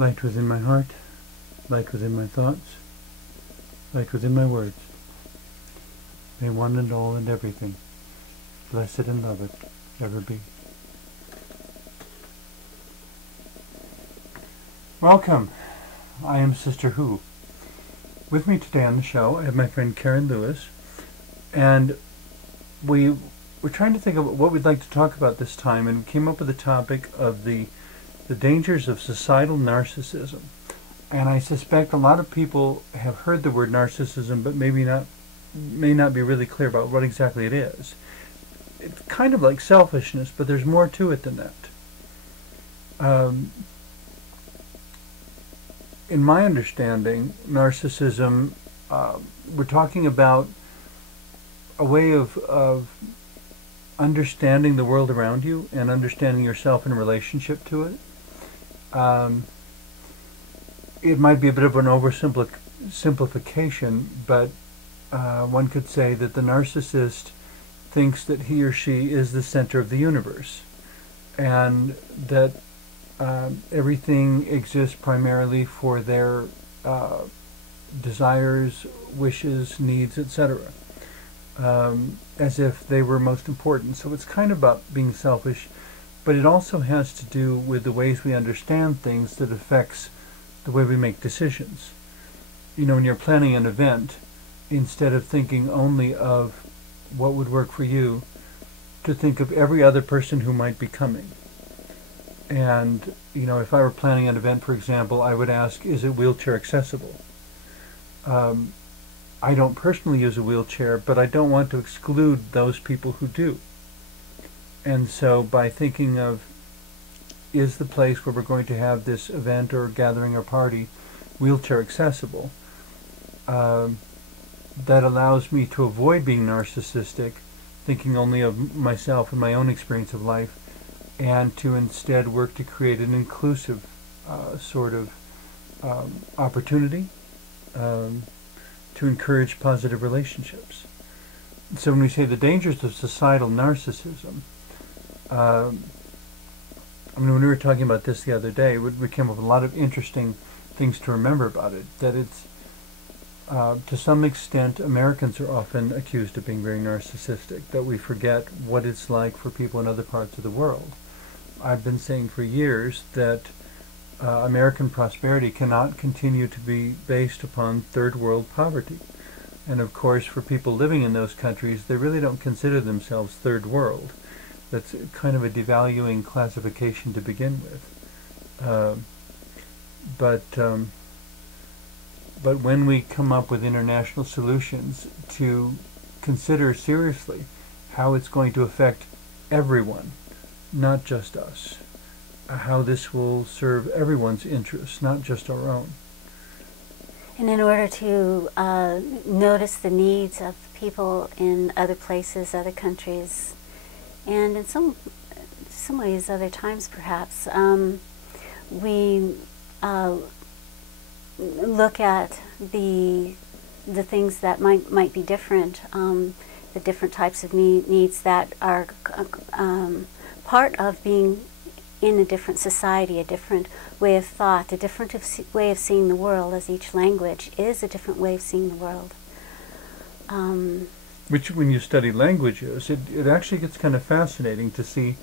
Light within my heart, light within my thoughts, light within my words. May one and all and everything, blessed and loved, ever be. Welcome. I am Sister Who. With me today on the show, I have my friend Karen Lewis, and we're trying to think of what we'd like to talk about this time, and we came up with the topic of the dangers of societal narcissism. And I suspect a lot of people have heard the word narcissism, but may not be really clear about what exactly it is. It's kind of like selfishness, but there's more to it than that. In my understanding, narcissism, we're talking about a way of understanding the world around you and understanding yourself in relationship to it. It might be a bit of an oversimplification, but one could say that the narcissist thinks that he or she is the center of the universe, and that everything exists primarily for their desires, wishes, needs, etc., as if they were most important. So it's kind of about being selfish, but it also has to do with the ways we understand things that affects the way we make decisions. You know, when you're planning an event, instead of thinking only of what would work for you, to think of every other person who might be coming. And, you know, if I were planning an event, for example, I would ask, is it wheelchair accessible? I don't personally use a wheelchair, but I don't want to exclude those people who do. And so by thinking of, is the place where we're going to have this event or gathering or party wheelchair accessible, that allows me to avoid being narcissistic, thinking only of myself and my own experience of life, and to instead work to create an inclusive sort of opportunity to encourage positive relationships. So when we say the dangers of societal narcissism, when we were talking about this the other day, we came up with a lot of interesting things to remember about it. That it's, to some extent, Americans are often accused of being very narcissistic, that we forget what it's like for people in other parts of the world. I've been saying for years that American prosperity cannot continue to be based upon third world poverty. And of course, for people living in those countries, they really don't consider themselves third world. That's kind of a devaluing classification to begin with. But when we come up with international solutions to consider seriously how it's going to affect everyone, not just us, how this will serve everyone's interests, not just our own. And in order to notice the needs of people in other places, other countries, and in some ways, other times perhaps, we look at the things that might be different, the different types of needs that are part of being in a different society, a different way of thought, a different way of seeing the world, as each language is a different way of seeing the world. Which, when you study languages, it actually gets kind of fascinating to see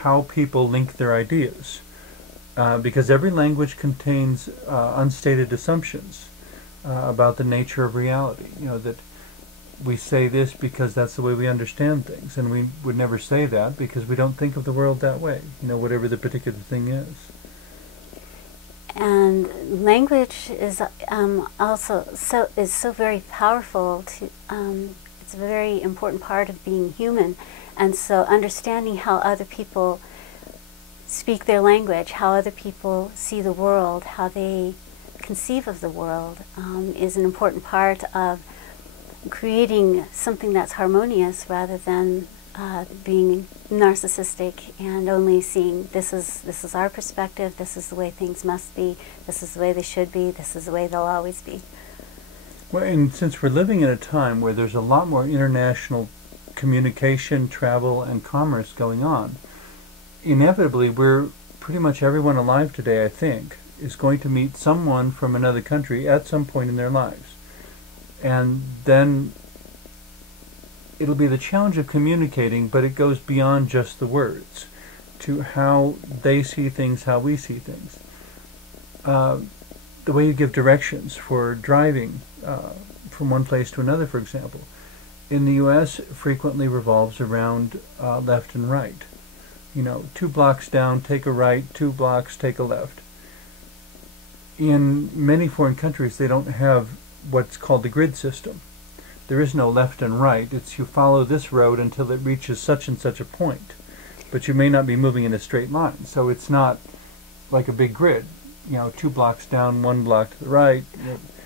how people link their ideas. Because every language contains unstated assumptions about the nature of reality. You know, that we say this because that's the way we understand things, and we would never say that because we don't think of the world that way, you know, whatever the particular thing is. And language is also so very powerful. It's a very important part of being human, and so understanding how other people speak their language, how other people see the world, how they conceive of the world, is an important part of creating something that's harmonious rather than being narcissistic and only seeing this is our perspective, this is the way things must be, this is the way they should be, this is the way they'll always be. Well, and since we're living in a time where there's a lot more international communication, travel, and commerce going on, inevitably we're pretty much everyone alive today, I think, is going to meet someone from another country at some point in their lives. And then it'll be the challenge of communicating, but it goes beyond just the words to how they see things, how we see things. The way you give directions for driving from one place to another, for example, in the U.S. frequently revolves around left and right. 2 blocks down, take a right, 2 blocks, take a left. In many foreign countries, they don't have what's called the grid system. There is no left and right. It's you follow this road until it reaches such and such a point. But you may not be moving in a straight line. So it's not like a big grid. 2 blocks down, 1 block to the right.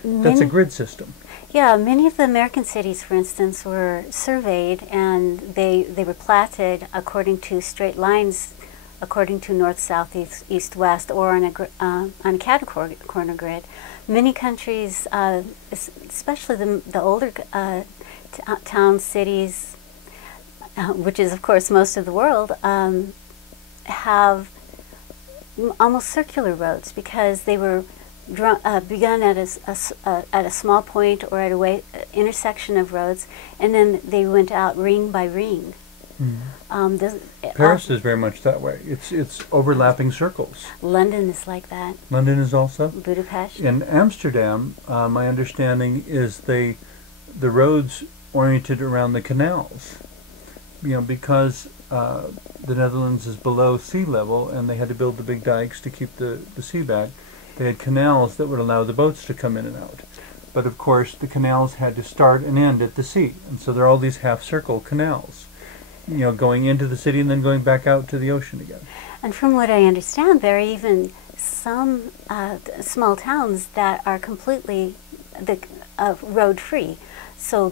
That's a grid system. Yeah, many of the American cities, for instance, were surveyed and they were platted according to straight lines, according to north, south, east, west, or on a category corner grid. Many countries, especially the older towns, cities, which is of course most of the world, have almost circular roads because they were begun at a small point or at a intersection of roads, and then they went out ring by ring. Paris is very much that way. It's overlapping circles. London is like that. London is also. Budapest. In Amsterdam, my understanding is the roads oriented around the canals. Because the Netherlands is below sea level, and they had to build the big dikes to keep the sea back. They had canals that would allow the boats to come in and out. But of course, the canals had to start and end at the sea, and so there are all these half-circle canals, going into the city and then going back out to the ocean again. And from what I understand, there are even some small towns that are completely road-free. So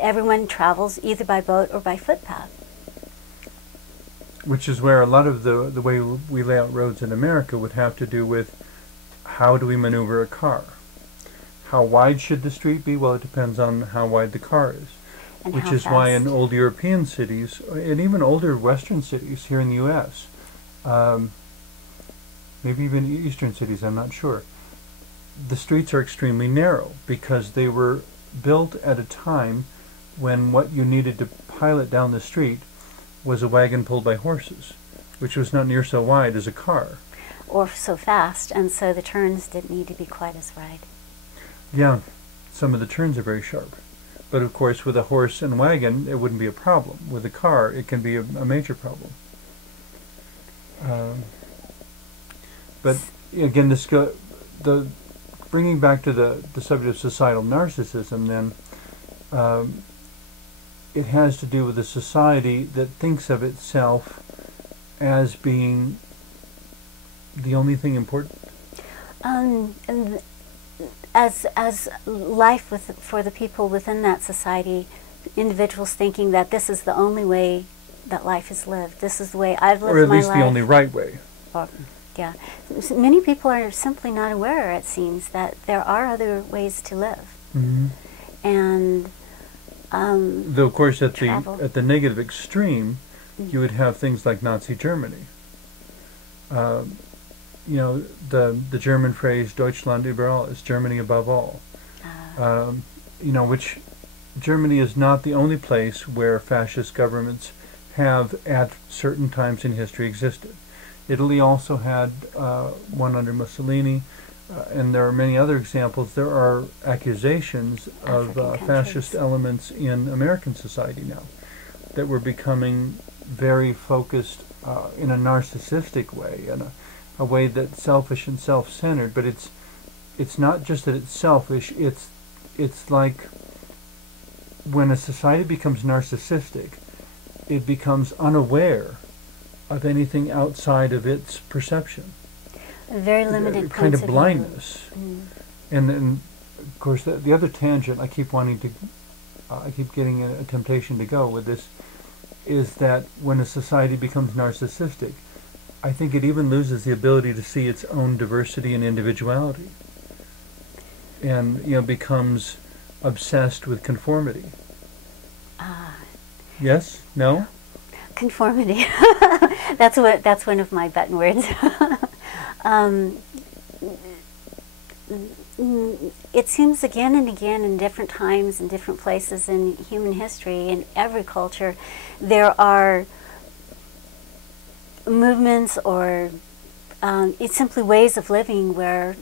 everyone travels either by boat or by footpath. Which is where a lot of the way we lay out roads in America would have to do with how do we maneuver a car. How wide should the street be? Well, it depends on how wide the car is. And which is why in old European cities, and even older Western cities here in the U.S., maybe even Eastern cities, I'm not sure, the streets are extremely narrow because they were built at a time when what you needed to pilot down the street was a wagon pulled by horses, which was not near so wide as a car. Or so fast, and so the turns didn't need to be quite as wide. Yeah, some of the turns are very sharp. But of course, with a horse and wagon, it wouldn't be a problem. With a car, it can be a major problem. But again, bringing back to the subject of societal narcissism, then, it has to do with a society that thinks of itself as being the only thing important. And as life for the people within that society, individuals thinking that this is the only way that life is lived. This is the way I've lived my life. Or at least the only right way. Yeah. Many people are simply not aware, it seems, that there are other ways to live. Mm-hmm. And though, of course, at the negative extreme, you would have things like Nazi Germany. The German phrase "Deutschland über alles," Germany above all. Which Germany is not the only place where fascist governments have, at certain times in history, existed. Italy also had one under Mussolini. And there are many other examples. There are accusations of fascist elements in American society now that were becoming very focused in a narcissistic way, in a way that's selfish and self-centered. But it's not just that it's selfish. It's like when a society becomes narcissistic, it becomes unaware of anything outside of its perception. Very limited kind of blindness. And then, of course, the other tangent I keep getting a temptation to go with this, is that when a society becomes narcissistic, I think it even loses the ability to see its own diversity and individuality, and becomes obsessed with conformity. Yes? No? Conformity. That's one of my button words. it seems again and again in different times and different places in human history, in every culture, there are movements or it's simply ways of living where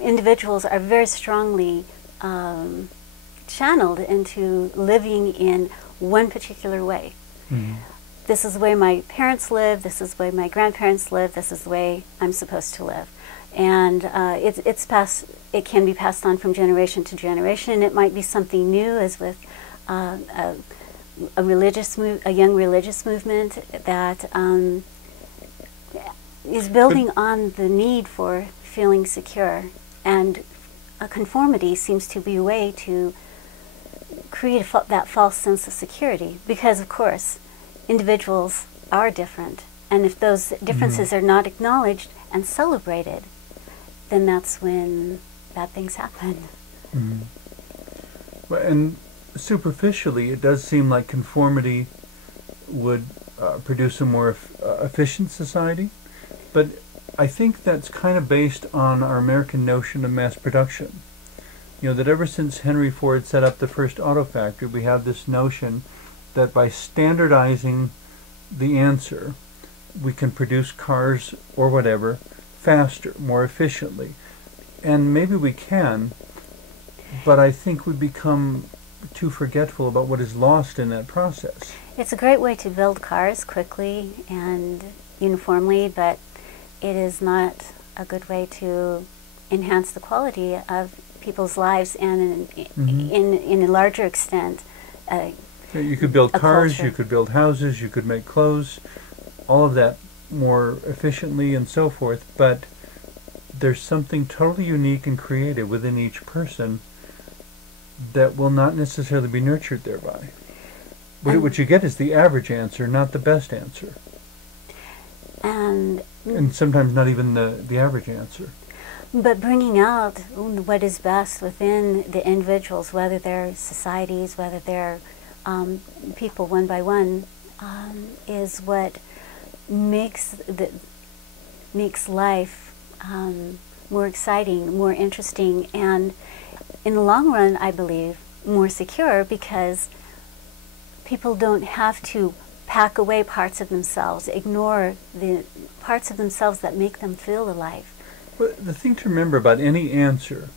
individuals are very strongly channeled into living in one particular way. Mm-hmm. This is the way my parents live, this is the way my grandparents live, this is the way I'm supposed to live. And it can be passed on from generation to generation. It might be something new, as with a young religious movement that is building on the need for feeling secure. And a conformity seems to be a way to create that false sense of security, because, of course, individuals are different. And if those differences are not acknowledged and celebrated, then that's when bad things happen. Mm-hmm. Well, and superficially, it does seem like conformity would produce a more efficient society. But I think that's kind of based on our American notion of mass production. You know, that ever since Henry Ford set up the first auto factory, we have this notion that by standardizing the answer, we can produce cars or whatever faster, more efficiently. And maybe we can, but I think we become too forgetful about what is lost in that process. It's a great way to build cars quickly and uniformly, but it is not a good way to enhance the quality of people's lives and in a larger extent. You could build cars, culture. you could build houses, you could make clothes, all of that more efficiently and so forth, but there's something totally unique and creative within each person that will not necessarily be nurtured thereby. What you get is the average answer, not the best answer. And sometimes not even the average answer. But bringing out what is best within the individuals, whether they're societies, whether they're people one by one, is what makes life more exciting, more interesting, and in the long run, I believe, more secure, because people don't have to pack away parts of themselves, ignore the parts of themselves that make them feel alive. Well, the thing to remember about any answer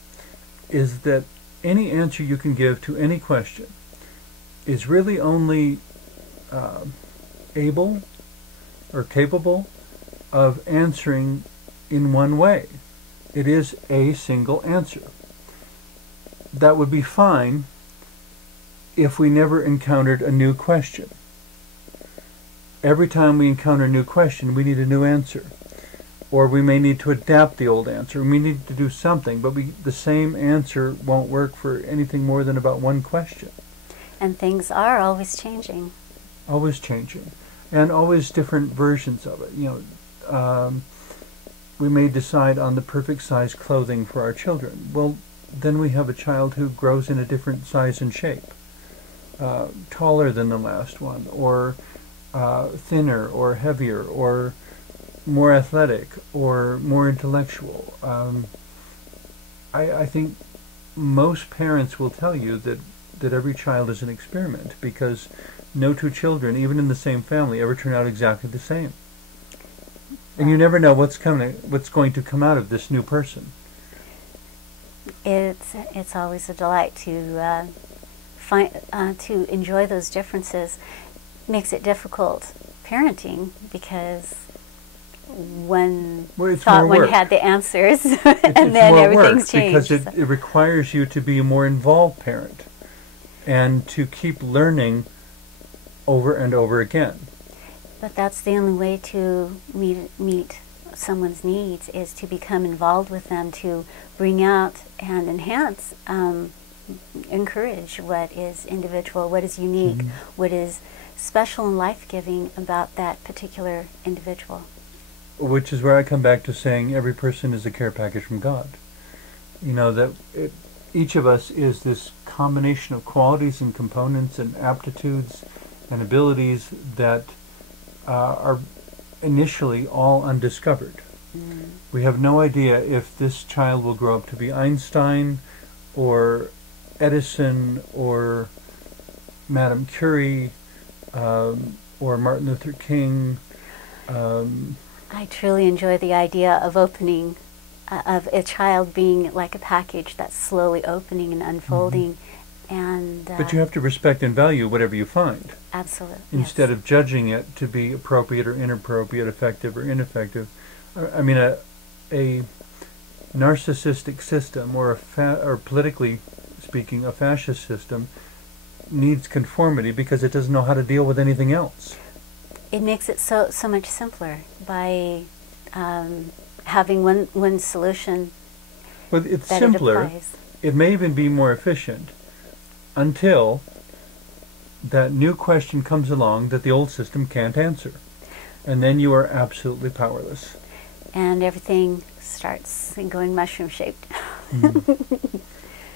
is that any answer you can give to any question is really only able or capable of answering in one way. It is a single answer. That would be fine if we never encountered a new question. Every time we encounter a new question, we need a new answer. Or we may need to adapt the old answer. We need to do something, but the same answer won't work for anything more than about one question. And things are always changing. Always changing. And always different versions of it. You know, we may decide on the perfect size clothing for our children. Well, then we have a child who grows in a different size and shape. Taller than the last one, or thinner, or heavier, or more athletic, or more intellectual. I think most parents will tell you that every child is an experiment, because no two children, even in the same family, ever turn out exactly the same. And you never know what's going to come out of this new person. It's always a delight to to enjoy those differences. Makes it difficult parenting, because one thought one had the answers and then everything's changed. Because it requires you to be a more involved parent and to keep learning over and over again. But that's the only way to meet someone's needs, is to become involved with them, to bring out and enhance, encourage what is individual, what is unique, what is special and life-giving about that particular individual. Which is where I come back to saying every person is a care package from God. You know, that each of us is this combination of qualities and components and aptitudes and abilities that are initially all undiscovered. We have no idea if this child will grow up to be Einstein or Edison or Madame Curie or Martin Luther King. I truly enjoy the idea of opening, of a child being like a package that's slowly opening and unfolding. And but you have to respect and value whatever you find. Absolutely. Instead of judging it to be appropriate or inappropriate, effective or ineffective. I mean, a narcissistic system or or politically speaking, a fascist system needs conformity because it doesn't know how to deal with anything else. It makes it so much simpler by having one solution. Well, it's that simpler. It may even be more efficient until that new question comes along that the old system can't answer. And then you are absolutely powerless. And everything starts going mushroom-shaped.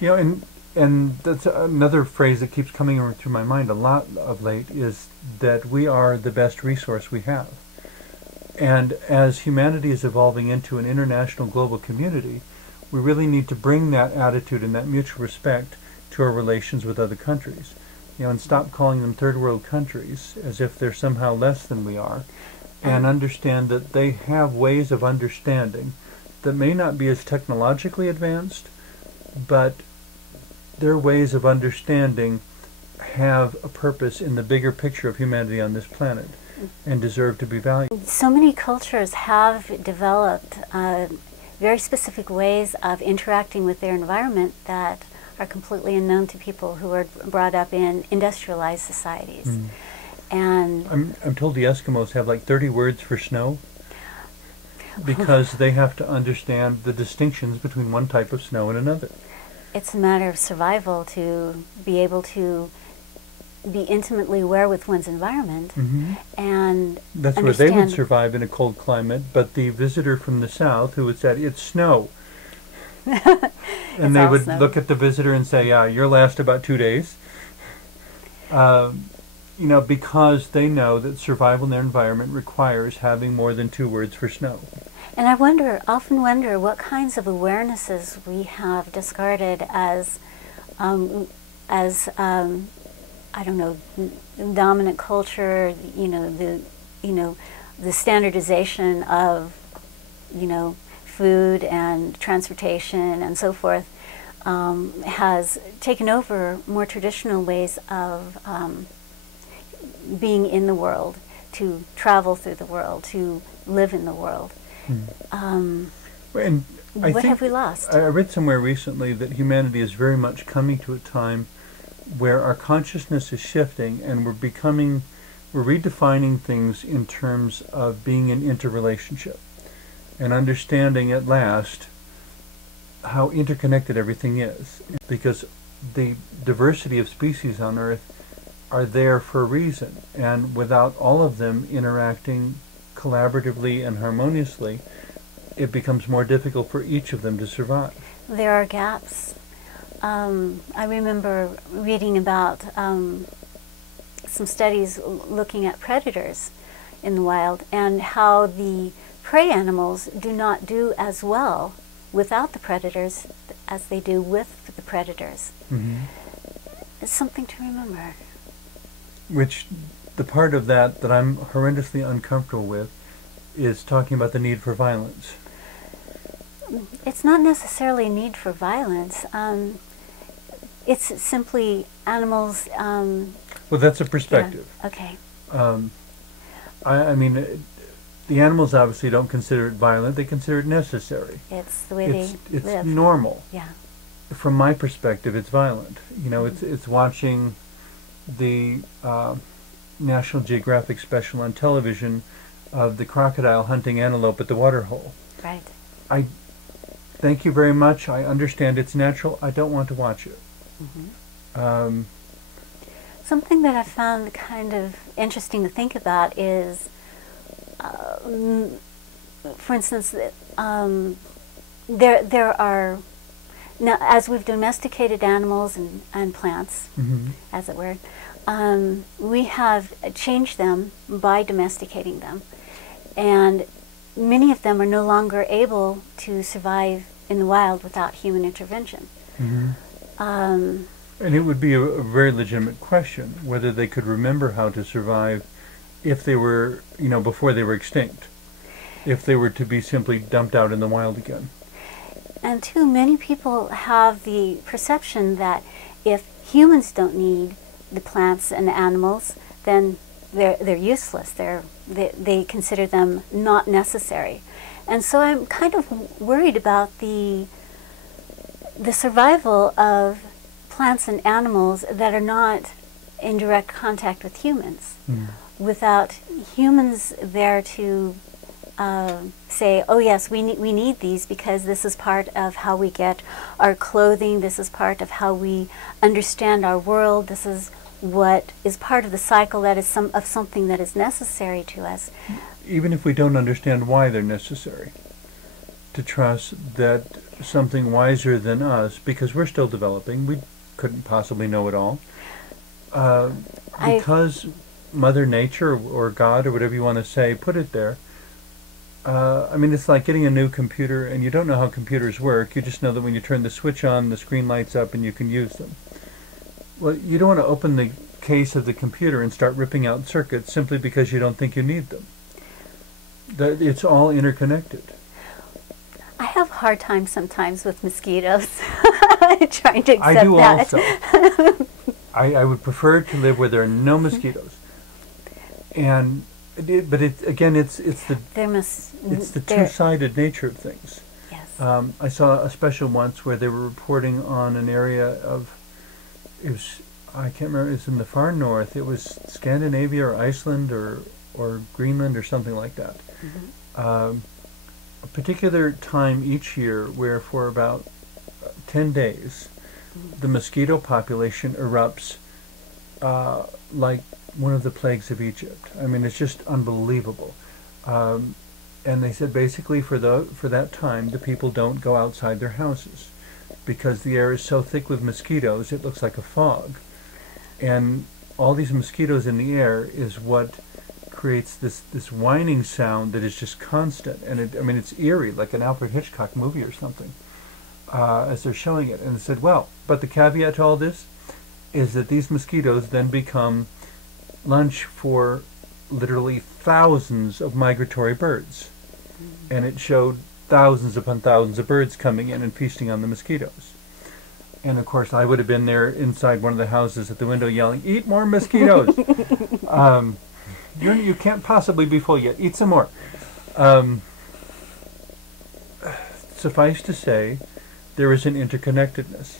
You know, and that's another phrase that keeps coming through my mind a lot of late, is that we are the best resource we have. And as humanity is evolving into an international global community, we really need to bring that attitude and that mutual respect to our relations with other countries. You know, and stop calling them third world countries as if they're somehow less than we are, and understand that they have ways of understanding that may not be as technologically advanced, but their ways of understanding have a purpose in the bigger picture of humanity on this planet and deserve to be valued. So many cultures have developed very specific ways of interacting with their environment that are completely unknown to people who are brought up in industrialized societies. And I'm told the Eskimos have like 30 words for snow because they have to understand the distinctions between one type of snow and another. It's a matter of survival to be able to be intimately aware with one's environment and that's where they would survive in a cold climate, but the visitor from the south who would say, "It's snow," and they would look at the visitor and say, "Yeah, you'll last about 2 days." You know, because they know that survival in their environment requires having more than 2 words for snow. And I often wonder what kinds of awarenesses we have discarded as I don't know, dominant culture. The standardization of, food and transportation and so forth has taken over more traditional ways of being in the world, to travel through the world, to live in the world. And what have we lost? I read somewhere recently that humanity is very much coming to a time where our consciousness is shifting and we're redefining things in terms of being in interrelationship and understanding at last how interconnected everything is, because the diversity of species on Earth are there for a reason, and without all of them interacting collaboratively and harmoniously, it becomes more difficult for each of them to survive. There are gaps. I remember reading about some studies looking at predators in the wild and how the prey animals do not do as well without the predators as they do with the predators. It's something to remember. Which, the part of that I'm horrendously uncomfortable with is talking about the need for violence. It's not necessarily a need for violence. It's simply animals. Well, that's a perspective. Yeah, okay. I mean, the animals obviously don't consider it violent. They consider it necessary. It's the way they live. It's normal. Yeah. From my perspective, it's violent. It's watching the National Geographic special on television of the crocodile hunting antelope at the waterhole. Right. I thank you very much. I understand it's natural. I don't want to watch it. Something that I found kind of interesting to think about is, for instance, there are, now as we've domesticated animals and plants, as it were, we have changed them by domesticating them. And many of them are no longer able to survive in the wild without human intervention. And it would be a very legitimate question whether they could remember how to survive if they were, before they were extinct, if they were to be simply dumped out in the wild again. And too, many people have the perception that if humans don't need the plants and animals, then they're useless. They consider them not necessary. And so I'm kind of worried about the survival of plants and animals that are not in direct contact with humans, without humans there to say, oh yes, we need these because this is part of how we get our clothing, this is part of how we understand our world, this is what is part of the cycle that is something that is necessary to us. Even if we don't understand why they're necessary, to trust that something wiser than us, because we're still developing, we couldn't possibly know it all, because Mother Nature or God or whatever you want to say put it there. It's like getting a new computer and you don't know how computers work. You just know that when you turn the switch on, the screen lights up and you can use them. Well, you don't want to open the case of the computer and start ripping out circuits simply because you don't think you need them. It's all interconnected. I have a hard time sometimes with mosquitoes. Trying to accept I do that. Also. I would prefer to live where there are no mosquitoes. It's the two-sided nature of things. Yes. I saw a special once where they were reporting on an area of, I can't remember, it was in the far north. It was Scandinavia or Iceland or Greenland or something like that. A particular time each year where for about 10 days the mosquito population erupts like one of the plagues of Egypt. It's just unbelievable. And they said basically for that time the people don't go outside their houses because the air is so thick with mosquitoes it looks like a fog. And all these mosquitoes in the air is what creates this whining sound that is just constant. And it's eerie, like an Alfred Hitchcock movie or something, as they're showing it. And they said, well, but the caveat to all this is that these mosquitoes then become lunch for literally thousands of migratory birds. And it showed thousands upon thousands of birds coming in and feasting on the mosquitoes. And of course I would have been there inside one of the houses at the window yelling, eat more mosquitoes! You can't possibly be full yet, eat some more. Suffice to say, there is an interconnectedness.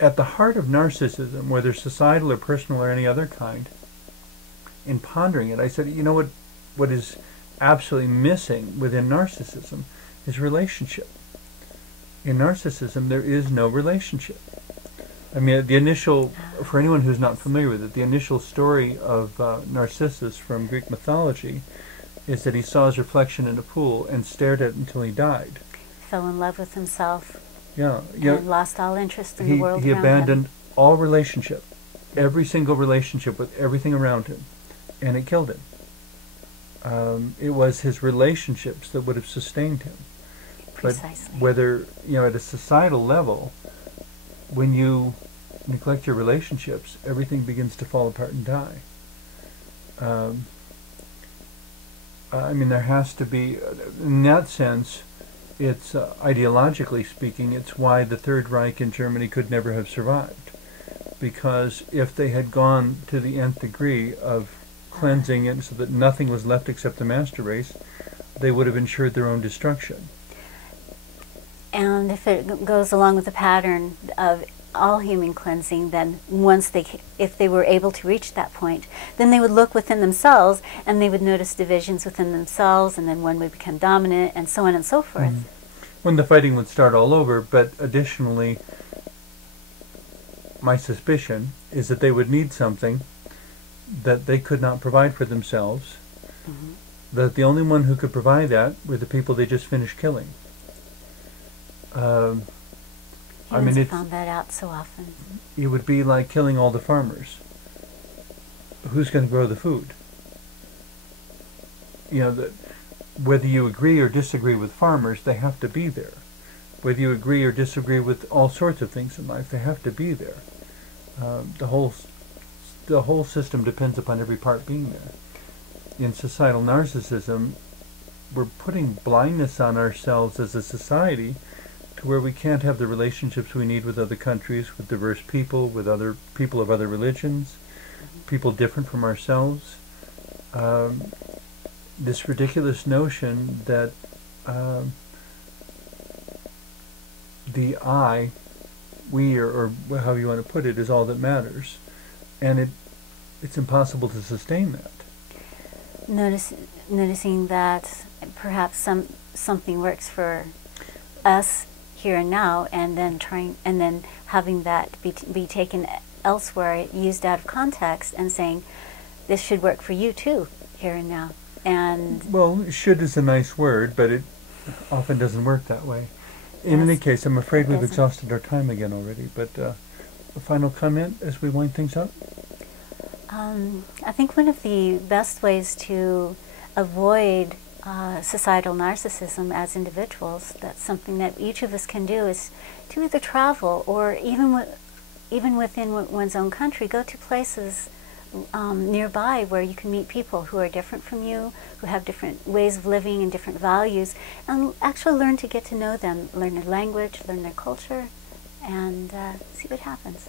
At the heart of narcissism, whether societal or personal or any other kind, in pondering it, I said, what is absolutely missing within narcissism is relationship. In narcissism, there is no relationship. The initial, for anyone who's not familiar with it, the initial story of Narcissus from Greek mythology is that he saw his reflection in a pool and stared at it until he died. Fell in love with himself. Yeah. And lost all interest in the world He around abandoned him. all relationship, every single relationship with everything around him, and it killed him. It was his relationships that would have sustained him. Precisely. But whether, at a societal level, when you neglect your relationships, everything begins to fall apart and die. There has to be, in that sense, it's ideologically speaking, it's why the Third Reich in Germany could never have survived. Because if they had gone to the nth degree of cleansing it so that nothing was left except the master race, they would have ensured their own destruction. And if it goes along with the pattern of all human cleansing, then if they were able to reach that point, then they would look within themselves and they would notice divisions within themselves, and then one would become dominant, and so on and so forth. When the fighting would start all over, but additionally, my suspicion is that they would need something that they could not provide for themselves, that the only one who could provide that were the people they just finished killing. Humans found that out so often. It would be like killing all the farmers. Who's going to grow the food? whether you agree or disagree with farmers, they have to be there. Whether you agree or disagree with all sorts of things in life, they have to be there. The whole system depends upon every part being there. In societal narcissism, we're putting blindness on ourselves as a society to where we can't have the relationships we need with other countries, with diverse people, with other people of other religions, people different from ourselves. This ridiculous notion that the I, we, or however you want to put it, is all that matters. And it's impossible to sustain that. Noticing that perhaps something works for us here and now, and then having that be taken elsewhere, used out of context, and saying this should work for you too here and now. And well, should is a nice word, but it often doesn't work that way. In any case, I'm afraid we've exhausted our time again already, but a final comment as we wind things up? I think one of the best ways to avoid societal narcissism as individuals, that's something that each of us can do, is to either travel or even within one's own country, go to places nearby where you can meet people who are different from you, who have different ways of living and different values, and actually learn to get to know them, learn their language, learn their culture, and see what happens.